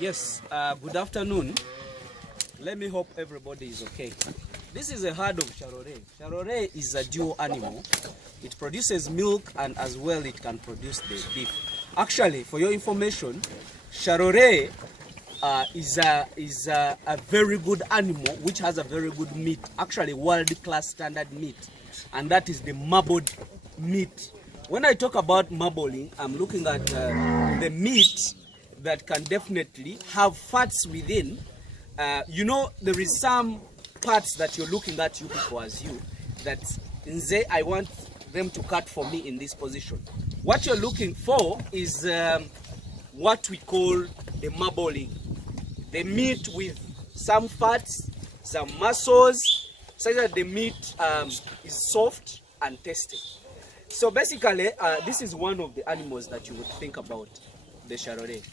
Yes, good afternoon. Let me hope everybody is okay. This is a herd of Charolais. Charolais is a dual animal. It produces milk and as well it can produce the beef. Actually, for your information, Charolais is a very good animal which has a very good meat, actually world-class standard meat, and that is the marbled meat. When I talk about marbling, I'm looking at the meat that can definitely have fats within. You know, there is some parts that you're looking at, you people as you, that say I want them to cut for me in this position. What you're looking for is what we call the marbling. The meat with some fats, some muscles, such that the meat is soft and tasty. So basically, this is one of the animals that you would think about, the Charolais.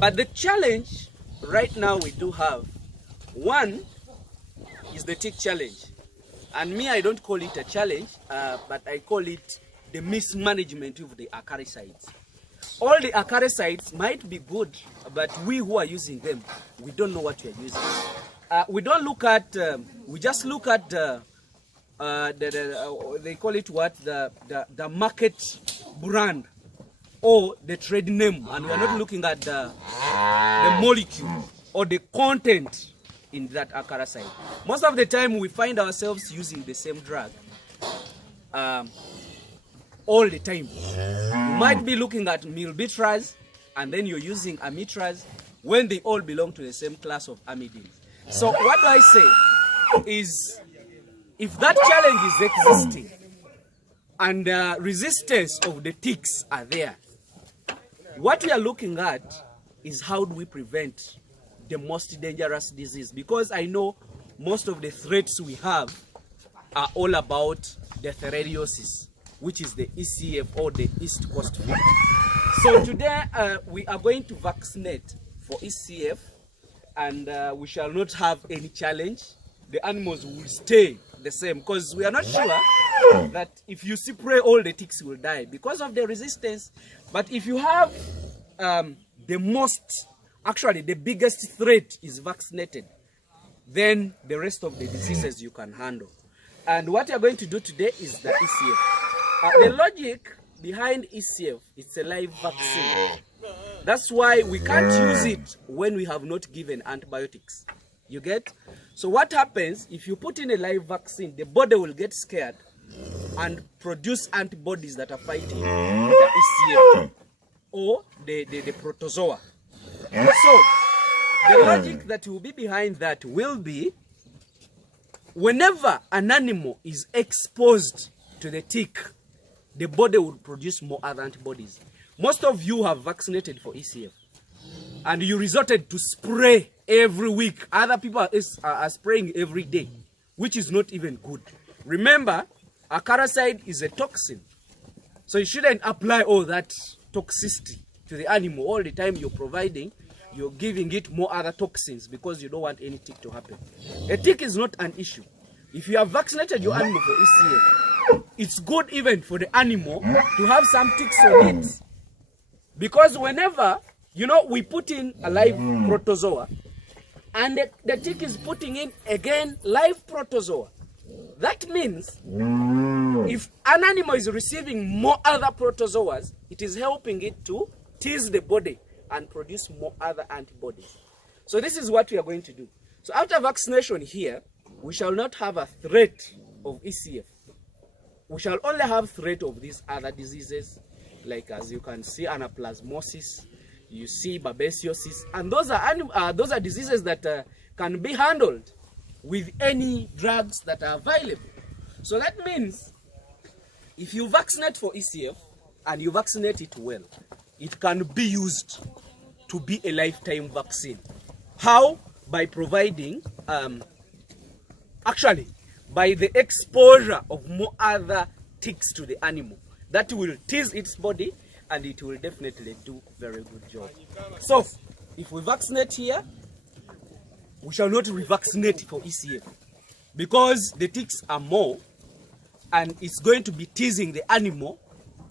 But the challenge right now we do have, one is the tick challenge. And me, I don't call it a challenge, but I call it the mismanagement of the acaricides. All the acaricides might be good, but we who are using them, we don't know what we are using. We don't look at, we just look at they call it what? The market brand or the trade name, and we are not looking at the molecule or the content in that acaricide. Most of the time we find ourselves using the same drug all the time. You might be looking at milbitraz and then you're using amitraz when they all belong to the same class of amidins. So what do I say is, if that challenge is existing and resistance of the ticks are there, what we are looking at is how do we prevent the most dangerous disease, because I know most of the threats we have are all about the theriodiosis, which is the ECF or the East Coast fever. So today we are going to vaccinate for ECF, and we shall not have any challenge. The animals will stay the same, because we are not sure that if you spray, all the ticks will die because of the resistance. But if you have actually the biggest threat is vaccinated, then the rest of the diseases you can handle. And what you are going to do today is the ECF. The logic behind ECF, it's a live vaccine. That's why we can't use it when we have not given antibiotics. You get? So what happens, if you put in a live vaccine, the body will get scared and produce antibodies that are fighting the ECF or the protozoa. So the logic that will be behind that will be, whenever an animal is exposed to the tick, the body will produce more other antibodies. Most of you have vaccinated for ECF and you resorted to spray every week. Other people are spraying every day, which is not even good. Remember, acaricide is a toxin, so you shouldn't apply all that toxicity to the animal all the time. You're giving it more other toxins because you don't want any tick to happen. A tick is not an issue. If you have vaccinated your animal for ECF, it's good even for the animal to have some ticks on it, because whenever, you know, we put in a live protozoa and the tick is putting in again live protozoa, that means if an animal is receiving more other protozoas, it is helping it to tease the body and produce more other antibodies. So this is what we are going to do. So after vaccination here, we shall not have a threat of ECF. We shall only have threat of these other diseases, like as you can see, anaplasmosis, you see babesiosis, and those are diseases that can be handled with any drugs that are available. So that means if you vaccinate for ECF and you vaccinate it well, it can be used to be a lifetime vaccine. How? By providing, actually, by the exposure of more other ticks to the animal. That will tease its body and it will definitely do a very good job. So, if we vaccinate here, we shall not revaccinate for ECF, because the ticks are more and it's going to be teasing the animal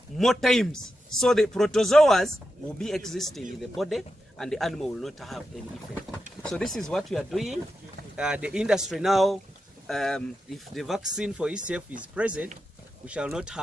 more times So the protozoas will be existing in the body and the animal will not have any effect. So this is what we are doing. The industry now, if the vaccine for ECF is present, we shall not have